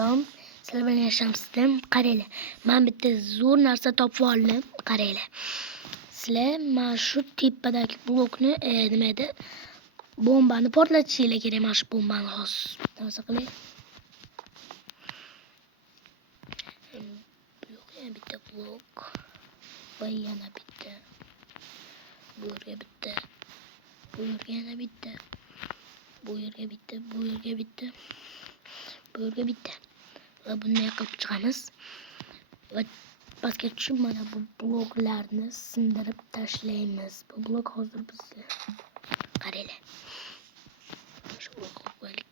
Salom. Sizlar bilan yashamsizdim. Qaranglar. Men bitta zo'r narsa topib oldim. Qaranglar. Sizlar mana shu tepadagi blokni nima edi? Bombani portlatishinglar kerak. Mana shu bombani hozir. Tomosha qiling. Bu yerga bitta blok va yana bitta. Bu yerga bitta. Bu yerga yana bitta. Bu yerga bitta, bu yerga bitta. Bu yerga bitta. Va bunday qilib chiqamiz. Va pastga tushib mana bu bloklarni sindirib tashlaymiz. Bu blok hozir bizga. Qaranglar. Shu blok qo'yaylik.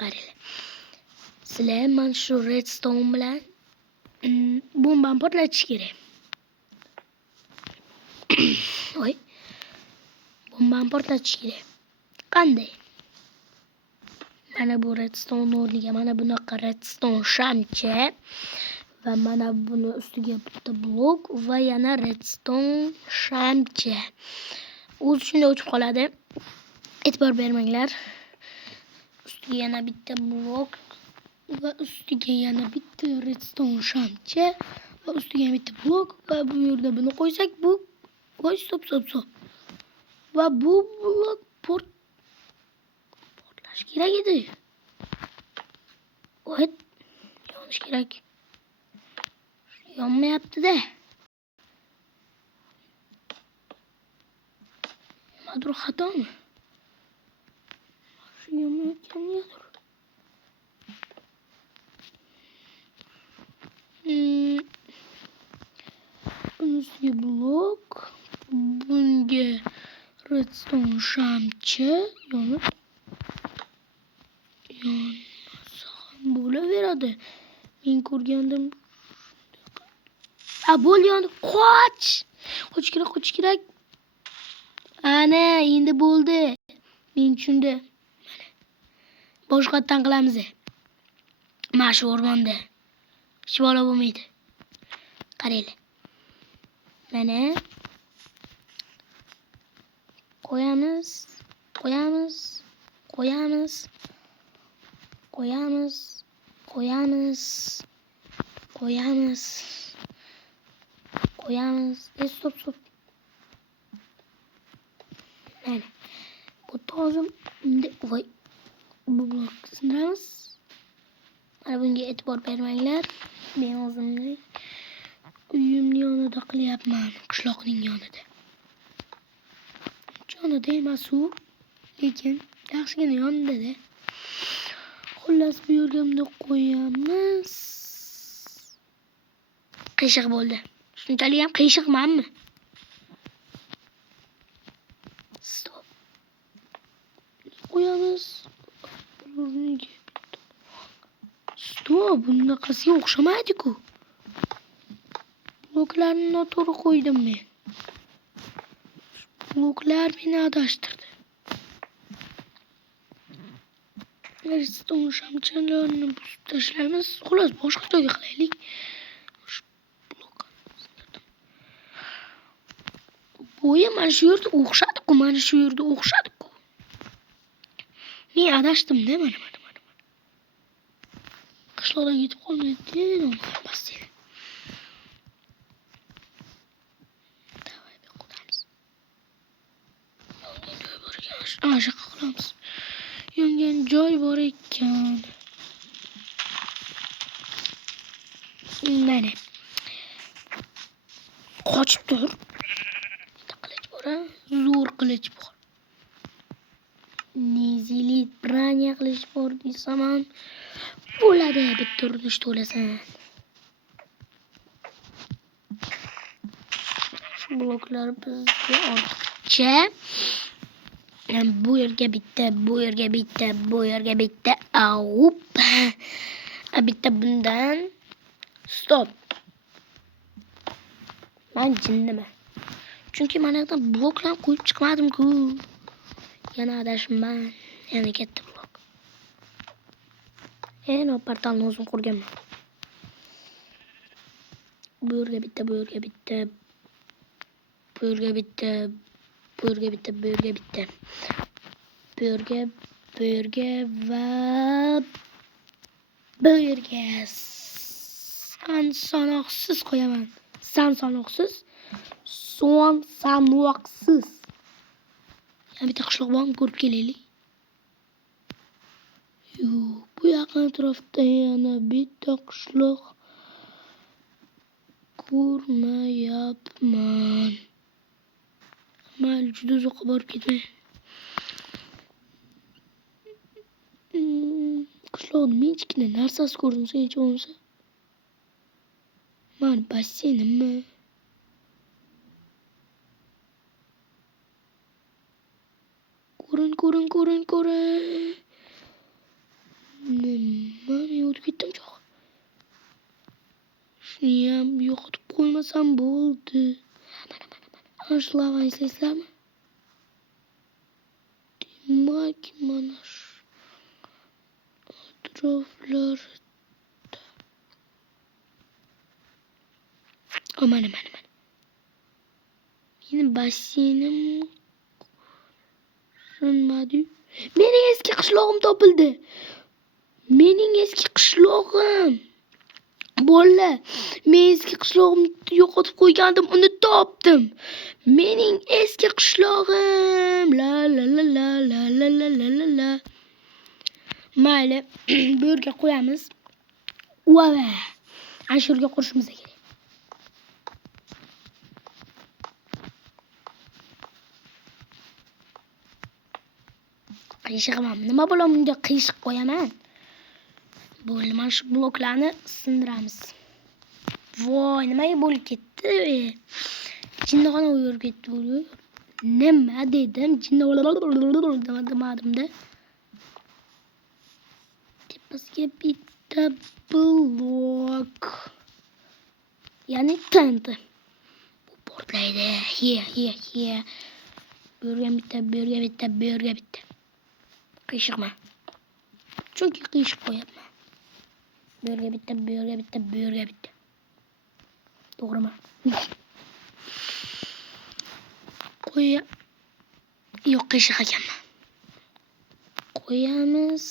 Qaranglar. Sizlar mana shu redstone bilan bombani portlatish kerak. Voy. Bombani portlatish kerak. Qanday? Mana bu redstone o'rniga mana bunaqa redstone shamcha va mana buni ustiga bitta blok va yana redstone shamcha. O'zi shunday o'chib qoladi. E'tibor bermanglar. Ustiga yana bitta blok va ustiga yana bitta redstone shamcha va ustiga bitta blok va bu yerda buni qo'ysak bu voy stop. Va bu blok portlash kerak edi. Voy, yonish kerak. Yonmayapti-da. Nimadir xatomi? Shu yonmayotgan nimadir. Bunisiga blok, bunga redstone shamcha yonib bo'laveradi. Men ko'rgandim. Bo'l yonib qoch. Qoch kerak. Ana, endi bo'ldi. Men tushundim. Mana. Boshqatdan qilamiz. Mana shu o'rmonda. Shivola bo'lmaydi. Qaranglar. Mana qo'yamiz. Stop. Mana. Bu tozim voy. Bu blok sindiramiz. Mana bunga e'tibor bermanglar. Men o'zimni uyimning yonida qilyapman, qishloqning yonida. Yonida emas u, lekin yaxshigina yonida-da. Xullas bu yerga buni qo'yamiz. Qiyshiq bo'ldi. Shunchalik ham qiyshiqmanmi? Stop. Qo'yamiz. Stop, bunaqasiga o'xshamaydi-ku. Bloklarni noto'g'ri qo'ydim men. Bloklar meni adashtirdi. Redstone shamchalarni buzib tashlaymiz. Xullas, boshqa joyga qilaylik. Bo'yi mana shu yerda o'xshadi-ku. Men adashdim-da, mana. Qishloqdan ketib qolmaydi, olmasdi. Davay bir qilamiz. Yongan joy bor ekan. Ana shu qilamiz. Yongan joy bor ekan. Mana. Qochib tur. Qilich bor, zo'r qilich bor. Nezilit branya qilich bor desam ham bo'ladi, bitta urdish to'lasan. Shu bloklar bizga ortiqcha. Bu yerga bitta, Aup. Bitta bundan. Stop. Men jinniman. Chunki men yerdan bloklarni qo'yib chiqmadim-ku. Yana adashibman. Yana katta blok. No portalni o'zim qurganman. Bu yerga bitta. Bu yerga va bu yerga sanoqsiz qo'yaman. Sanoqsiz. Sanoqsiz. Yana bitta qishloq bormi, ko'rib kelaylik. Bu yaqin atrofda yana bitta qishloq ko'rmayapman. Mayli, juda uzoqqa borib ketmay. Qishloqning menchikina narsasi ko'rinsa, hech bo'lmasa. Mana basseynimmi? Ko'rin. Nimani o'tib ketdim choq. Shuni ham yo'qotib qo'ymasam bo'ldi. Mana shu lavani eslaysizlarmi? Demak, mana shu atroflarda. Mana. Meni basseynim ko'rinmadi. Mening eski qishlog'im topildi. Mening eski qishlog'im. Bolalar, men eski qishlog'imni yo'qotib qo'ygandim, uni topdim. Mening eski qishlog'im. La. Mayli, bu yerga qo'yamiz. Vava. Ana shu yerga qurishimiz kerak. Qiyshig'im, nima bo'lam bunga qiyshiq qo'yaman? Bo'ldi, mana shu bloklarni sindiramiz. Voy, nimaga bo'lib ketdi? Jinnixona u yerga ketdi. Nima dedim? Demadim-da. Tepasiga bitta blok. Ya'ni TNT. Bu portlaydi. Here. Bu yerga bitta. Qiyshiqman. Chunki qiyshiq qo'yapman. Bu yerga bitta. To'g'rimi? Yo'q, qiyshiq ekanman. Qo'yamiz.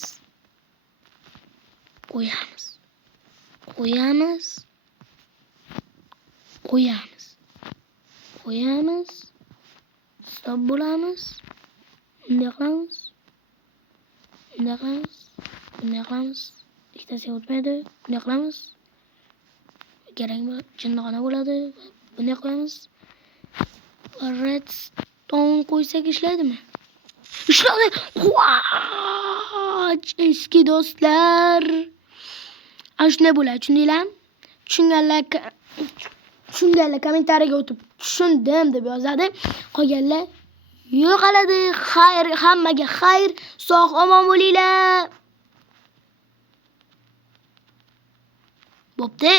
Stop bo'lamiz. Bunday qilamiz. Ikkitasi o'tmaydi. Bunday qilamiz. Kerakmi? Jinnixona bo'ladi. Bunday qo'yamiz. Redstone qo'ysak ishlaydimi? Ishladi. Eski do'stlar. Ana shunday bo'ladi, tushundinglarmi? Tushunganlar kommentariyaga o'tib tushundim deb yozadi. Qolganlar yo'qoladi. Xayr, hammaga xayr. Sog' omon bo'linglar. Bo'pti.